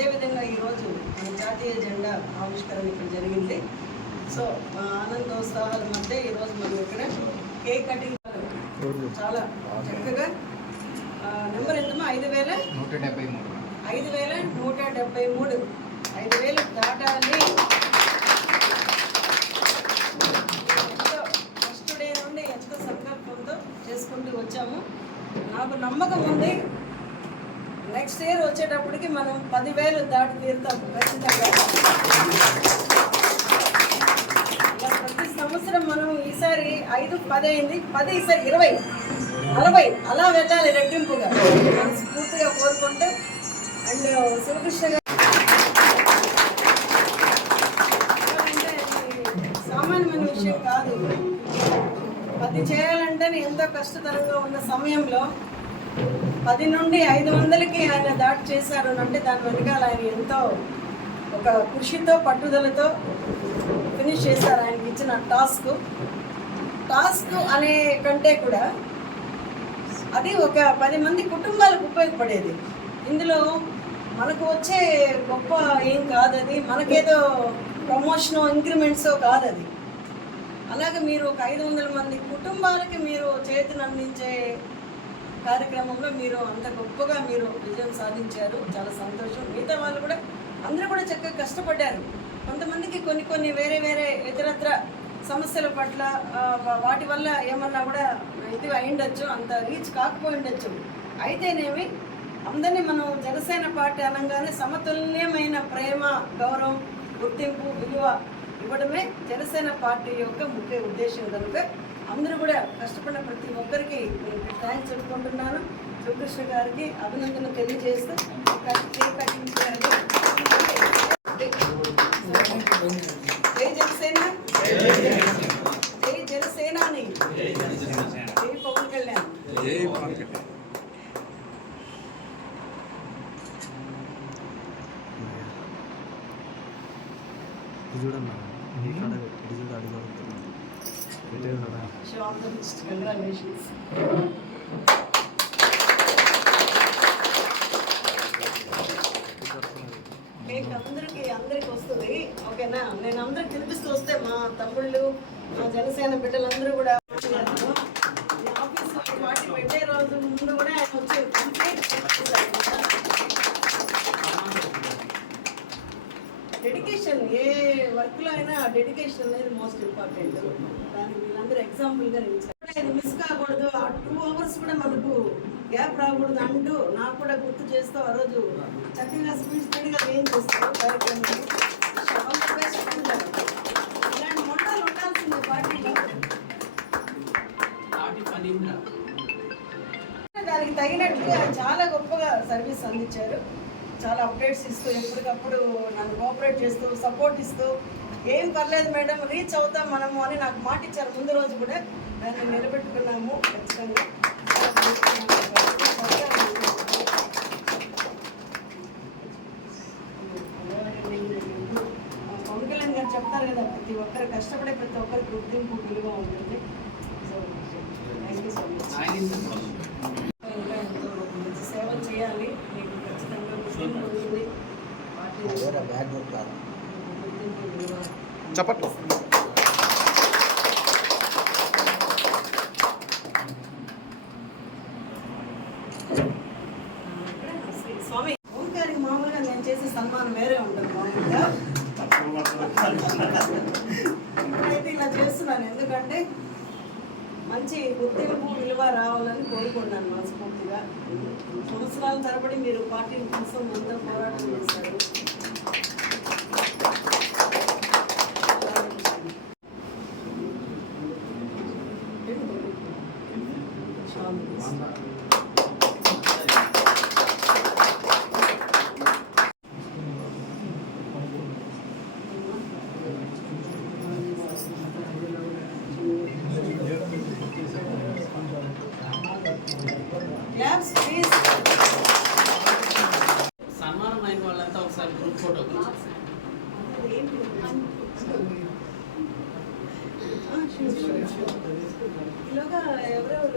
అదేవిధంగా ఈరోజు మన జాతీయ జెండా ఆవిష్కరణ ఇక్కడ జరిగింది. సో ఆనందోత్సాహాల మధ్య ఈరోజు మనం ఇక్కడ కేక్ కటింగ్ చాలా చక్కగా నెంబర్ ఎంతమో 5173 5000 దాటాలి. ఫస్ట్ డే నుండి ఎంత సంకల్పంతో చేసుకుంటూ వచ్చాము. నాకు నమ్మకం ఉంది నెక్స్ట్ ఇయర్ వచ్చేటప్పటికి మనం 10,000 దాటి తీరుతాము ఖచ్చితంగా. ప్రతి సంవత్సరం మనం ఈసారి 5, 10 అయింది, 10 ఈసారి 20, 40 అలా వెళ్ళాలి రెట్టింపుగా మనం స్ఫూర్తిగా కోరుకుంటూ. అండ్ శివకృష్ణ గారు సామాన్యమైన విషయం కాదు. 10 చేయాలంటే ఎంతో కష్టతరంగా ఉన్న సమయంలో 10 నుండి 500కి ఆయన దాటి చేశారు అంటే దాని వెనకాల ఆయన ఎంతో ఒక కృషితో పట్టుదలతో ఫినిష్ చేశారు. ఆయనకి ఇచ్చిన టాస్క్ అనే కంటే కూడా అది ఒక 10 మంది కుటుంబాలకు ఉపయోగపడేది. ఇందులో మనకు వచ్చే గొప్ప ఏం కాదు, అది మనకేదో ప్రమోషనో ఇంక్రిమెంట్సో కాదు. అది అలాగే మీరు ఒక 500 మంది కుటుంబాలకి మీరు చేతిని అందించే కార్యక్రమంలో మీరు అంత గొప్పగా మీరు విజయం సాధించారు. చాలా సంతోషం. మిగతా వాళ్ళు కూడా అందరూ కూడా చక్కగా కష్టపడ్డారు. కొంతమందికి కొన్ని వేరే ఇతరత్ర సమస్యల పట్ల వాటి వల్ల ఏమన్నా కూడా ఇది అయిండొచ్చు, అంత రీచ్ కాకపోయి ఉండొచ్చు. అయితేనేమి అందరినీ మనం జనసేన పార్టీ అనగానే సమతుల్యమైన ప్రేమ, గౌరవం, గుర్తింపు, విలువ ఇవ్వడమే జనసేన పార్టీ యొక్క ముఖ్య ఉద్దేశం. కనుక అందరూ కూడా కష్టపడిన ప్రతి ఒక్కరికి నేను థ్యాంక్స్ చెప్పుకుంటున్నాను. శివకృష్ణ గారికి అభినందనలు తెలియజేస్తూ జై జనసేన, జై జనసేనాని, జై పవన్ కళ్యాణ్. చూడన్నా అందరికి వస్తుంది. ఓకేనా? నేను అందరికి తినిపిస్తూ వస్తే మా తమ్ముళ్ళు, మా జనసేన బిడ్డలందరూ కూడా ఆఫీస్ పార్టీ పెట్టే రోజు ముందు కూడా ఆయన వచ్చి కంప్లీట్ డెడికేషన్. ఏ వర్క్లో అయినా డెడికేషన్ అనేది మోస్ట్ ఇంపార్టెంట్. దానికి వీళ్ళందరూ ఎగ్జాంపుల్గా నిలిచారు. ఇది మిస్ కాకూడదు, ఆ 2 hours కూడా మనకు గ్యాప్ రాకూడదు అంటూ నాకు కూడా గుర్తు చేస్తూ ఆ రోజు చక్కగా స్పీడ్గా ఏం చేస్తారు కార్యక్రమం. ఇలాంటి మొండాలు ఉండాల్సిందే పార్టీలో. దానికి తగినట్టుగా చాలా గొప్పగా సర్వీస్ అందించారు. చాలా అప్డేట్స్ ఇస్తూ ఎప్పటికప్పుడు నన్ను కోఆపరేట్ చేస్తూ సపోర్ట్ ఇస్తూ ఏం పర్లేదు మేడం రీచ్ అవుతాం మనము అని నాకు మాట ఇచ్చారు. ముందు రోజు కూడా దాన్ని నిలబెట్టుకున్నాము ఖచ్చితంగా. పవన్ కళ్యాణ్ గారు చెప్తారు కదా, ప్రతి ఒక్కరు కష్టపడే ప్రతి ఒక్కరికి గుర్తింపు, విలువ ఉంటుంది. So thank you so much. ఇంకా ఎంతో మంచి సేవలు చేయాలి. మీకు ఖచ్చితంగా గుర్తింపు ఉంటుంది. చప్పట్లు. స్వామి ఓంకారికి మామూలుగా నేను చేసే సన్మానం వేరే ఉంటుంది. మామూలుగా ఇప్పుడైతే ఇలా చేస్తున్నాను, ఎందుకంటే మంచి గుర్తింపు, విలువ రావాలని కోరుకున్నాను మనస్ఫూర్తిగా. సంవత్సరాల తరబడి మీరు పార్టీ కోసం అంతా పోరాటం చేశారు. సన్మానం అయిన వాళ్ళంతా ఒకసారి గ్రూప్ ఫోటో ఎవరెవరు